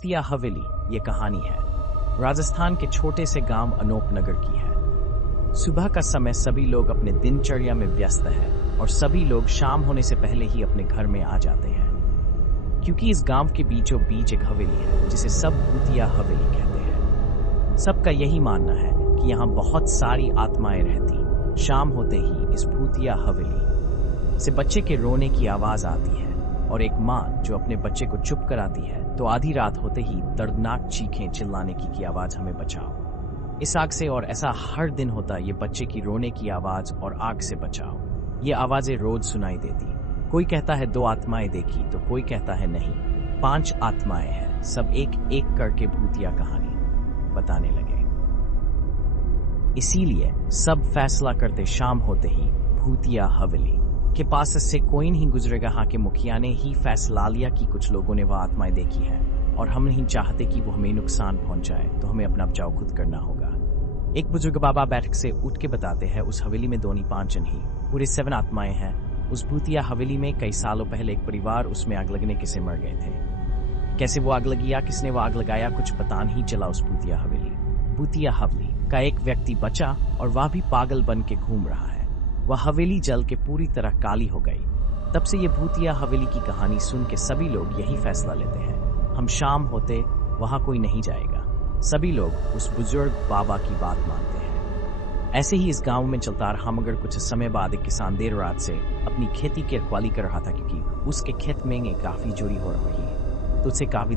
भूतिया हवेली ये कहानी है राजस्थान के छोटे से गांव अनोपनगर की है। सुबह का समय सभी लोग अपने दिनचर्या में व्यस्त है और सभी लोग शाम होने से पहले ही अपने घर में आ जाते हैं, क्योंकि इस गांव के बीचों बीच एक हवेली है जिसे सब भूतिया हवेली कहते हैं। सबका यही मानना है कि यहाँ बहुत सारी आत्माएं रहती। शाम होते ही इस भूतिया हवेली से बच्चे के रोने की आवाज आती है और एक माँ जो अपने बच्चे को चुप कराती है तो आधी रात होते ही दर्दनाक चीखें चिल्लाने की आवाज हमें बचाओ। इस आग से, और ऐसा हर दिन होता, ये बच्चे की रोने की आवाज और आग से बचाओ। ये आवाजें रोज सुनाई देती। कोई कहता है 2 आत्माएं देखी तो कोई कहता है नहीं 5 आत्माएं हैं। सब एक एक करके भूतिया कहानी बताने लगे। इसीलिए सब फैसला करते शाम होते ही भूतिया हवेली के पास से कोई नहीं गुजरेगा। हाँ के मुखिया ने ही फैसला लिया कि कुछ लोगों ने वह आत्माएं देखी है और हम नहीं चाहते कि वो हमें नुकसान पहुंचाए, तो हमें अपना बचाव खुद करना होगा। एक बुजुर्ग बाबा बैठक से उठ के बताते हैं उस हवेली में 2 नहीं 5 जन ही पूरे 7 आत्माएं हैं। उस भूतिया हवेली में कई सालों पहले एक परिवार उसमें आग लगने से मर गए थे। कैसे वो आग लगी या किसने वो आग लगाया कुछ पता नहीं चला। उस भूतिया हवेली का एक व्यक्ति बचा और वह भी पागल बन के घूम रहा है। वह हवेली जल के पूरी तरह काली हो गई। तब से ये भूतिया हवेली की कहानी सुन के सभी लोग यही फैसला लेते हैं, हम शाम होते वहां कोई नहीं जाएगा। सभी लोग उस बुजुर्ग बाबा की बात मानते हैं। ऐसे ही इस गांव में चलता रहा, मगर कुछ समय बाद एक किसान देर रात से अपनी खेती की रखवाली कर रहा था, क्योंकि उसके खेत में काफी चोरी हो रही है, तो उससे काफी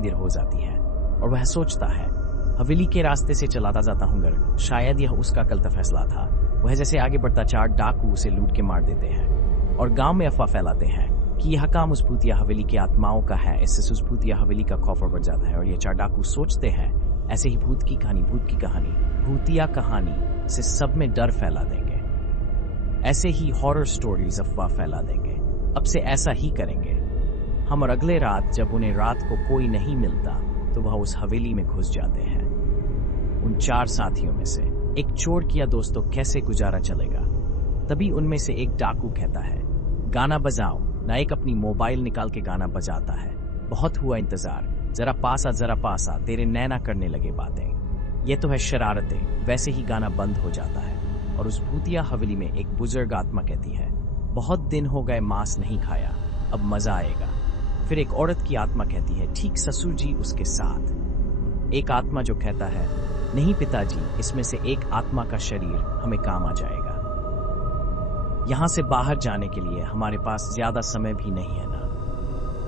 देर हो जाती है और वह सोचता है हवेली के रास्ते से चलाता जाता हूँ, मगर शायद यह उसका गलत फैसला था। वह जैसे आगे बढ़ता 4 डाकू उसे लूट के मार देते हैं और गांव में अफवाह फैलाते हैं कि यह काम उस भूतिया हवेली की आत्माओं का है। इससे उस भूतिया हवेली का खौफ बढ़ जाता है और ये 4 डाकू सोचते हैं ऐसे ही भूत की कहानी भूतिया कहानी से सब में डर फैला देंगे। ऐसे ही हॉरर स्टोरीज अफवाह फैला देंगे। अब से ऐसा ही करेंगे हम। और अगले रात जब उन्हें रात को कोई नहीं मिलता तो वह उस हवेली में घुस जाते हैं। उन 4 साथियों में से एक चोर किया दोस्तों कैसे गुजारा चलेगा। तभी उनमें से एक डाकू कहता है गाना बजाओ ना। एक अपनी मोबाइल निकाल के गाना बजाता है। बहुत हुआ इंतजार, जरा पास आ तेरे नैना करने लगे बातें। ये तो है शरारतें। वैसे ही गाना बंद हो जाता है और उस भूतिया हवेली में एक बुजुर्ग आत्मा कहती है बहुत दिन हो गए मांस नहीं खाया, अब मजा आएगा। फिर एक औरत की आत्मा कहती है ठीक ससुर जी उसके साथ। एक आत्मा जो कहता है नहीं पिताजी, इसमें से एक आत्मा का शरीर हमें काम आ जाएगा। यहां से बाहर जाने के लिए हमारे पास ज्यादा समय भी नहीं है ना।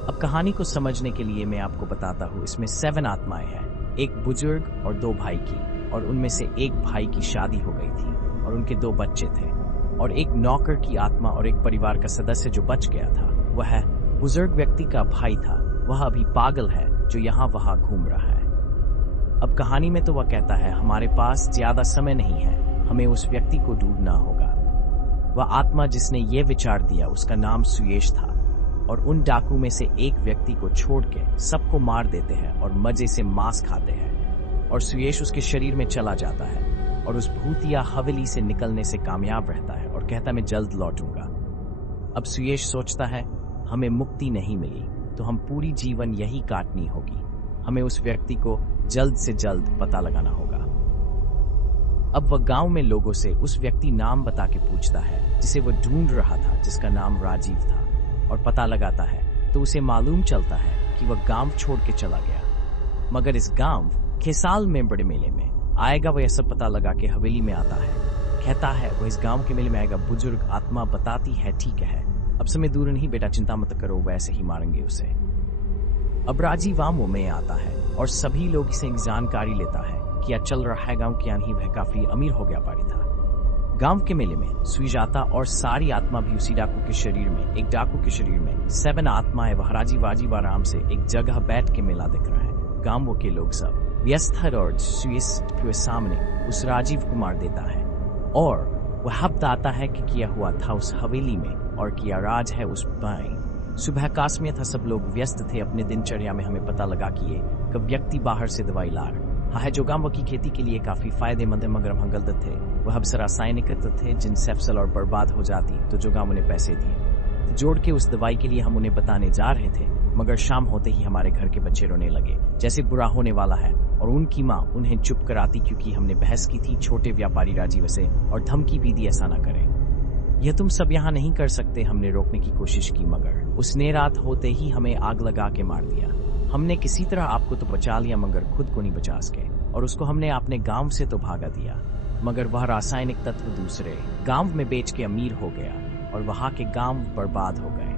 अब कहानी को समझने के लिए मैं आपको बताता हूं। इसमें 7 आत्माएं हैं, एक बुजुर्ग और 2 भाई की, और उनमें से एक भाई की शादी हो गई थी और उनके 2 बच्चे थे, और एक नौकर की आत्मा और एक परिवार का सदस्य जो बच गया था। वह बुजुर्ग व्यक्ति का भाई था, वह अभी पागल है जो यहाँ वहां घूम रहा है। अब कहानी में तो वह कहता है हमारे पास ज्यादा समय नहीं है, हमें उस व्यक्ति को ढूंढना होगा। वह आत्मा जिसने ये विचार दिया उसका नाम सुयेश था, और उन डाकू में से एक व्यक्ति को छोड़ के सबको मार देते हैं और मजे से मांस खाते हैं, और सुयेश उसके शरीर में चला जाता है और उस भूतिया हवेली से निकलने से कामयाब रहता है और कहता मैं जल्द लौटूंगा। अब सुयेश सोचता है हमें मुक्ति नहीं मिली तो हम पूरी जीवन यही काटनी होगी। हमें उस व्यक्ति को जल्द से जल्द पता लगाना होगा। अब वह गांव में लोगों से उस व्यक्ति नाम बता के पूछता है जिसे वह ढूंढ रहा था, जिसका नाम राजीव था, और पता लगाता है तो उसे मालूम चलता है कि वह गांव छोड़ के चला गया। मगर इस गांव के साल में बड़े मेले में आएगा। वह यह सब पता लगा के हवेली में आता है, कहता है वह इस गांव के मेले में आएगा। बुजुर्ग आत्मा बताती है ठीक है, अब समय दूर नहीं बेटा, चिंता मत करो, वैसे ही मारेंगे उसे। अब राजीव आमो में आता है और सभी लोग इसे जानकारी लेता है क्या चल रहा है गांव क्या नहीं। वह काफी अमीर हो गया पारी था। गांव के मेले में सुजाता और सारी आत्मा भी उसी डाकू के शरीर में, एक डाकू के शरीर में 7 आत्माएं। वह राजीव आराम से एक जगह बैठ के मेला देख रहा है। गांव के लोग सब व्यस्त है और सुयेश के सामने उस राजीव को मार देता है, और वह बताता है कि किया हुआ था उस हवेली में और किया राज है उस बाई। सुबह काश में था, सब लोग व्यस्त थे अपने दिनचर्या में। हमें पता लगा कि ये कब व्यक्ति बाहर से दवाई ला रहा है जो गांव की खेती के लिए काफी फायदेमंद है, मगर हम गलत थे। वह अब रासायनिक थे जिन सेफ्सल और बर्बाद हो जाती तो जो गांव ने पैसे दिए हाथ जोड़ के उस दवाई के लिए हम उन्हें बताने जा रहे थे, मगर शाम होते ही हमारे घर के बच्चे रोने लगे जैसे बुरा होने वाला है, और उनकी माँ उन्हें चुप कराती क्योंकि हमने बहस की थी। छोटे व्यापारी राजी वसे और धमकी भी दी ऐसा ना करें, यह तुम सब यहाँ नहीं कर सकते। हमने रोकने की कोशिश की मगर उसने रात होते ही हमें आग लगा के मार दिया। हमने किसी तरह आपको तो बचा लिया मगर खुद को नहीं बचा सके, और उसको हमने अपने गांव से तो भागा दिया, मगर वह रासायनिक तत्व दूसरे गांव में बेच के अमीर हो गया और वहां के गांव बर्बाद हो गए।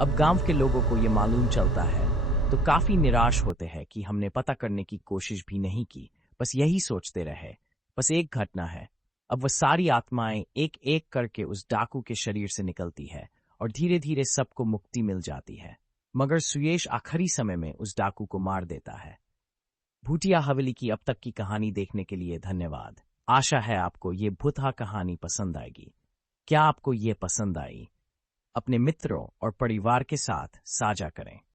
अब गांव के लोगों को ये मालूम चलता है तो काफी निराश होते हैं कि हमने पता करने की कोशिश भी नहीं की, बस यही सोचते रहे बस एक घटना है। अब वह सारी आत्माएं एक एक करके उस डाकू के शरीर से निकलती है और धीरे धीरे सबको मुक्ति मिल जाती है, मगर सुयेश आखिरी समय में उस डाकू को मार देता है। भूतिया हवेली की अब तक की कहानी देखने के लिए धन्यवाद। आशा है आपको ये भूतिया कहानी पसंद आएगी। क्या आपको ये पसंद आई? अपने मित्रों और परिवार के साथ साझा करें।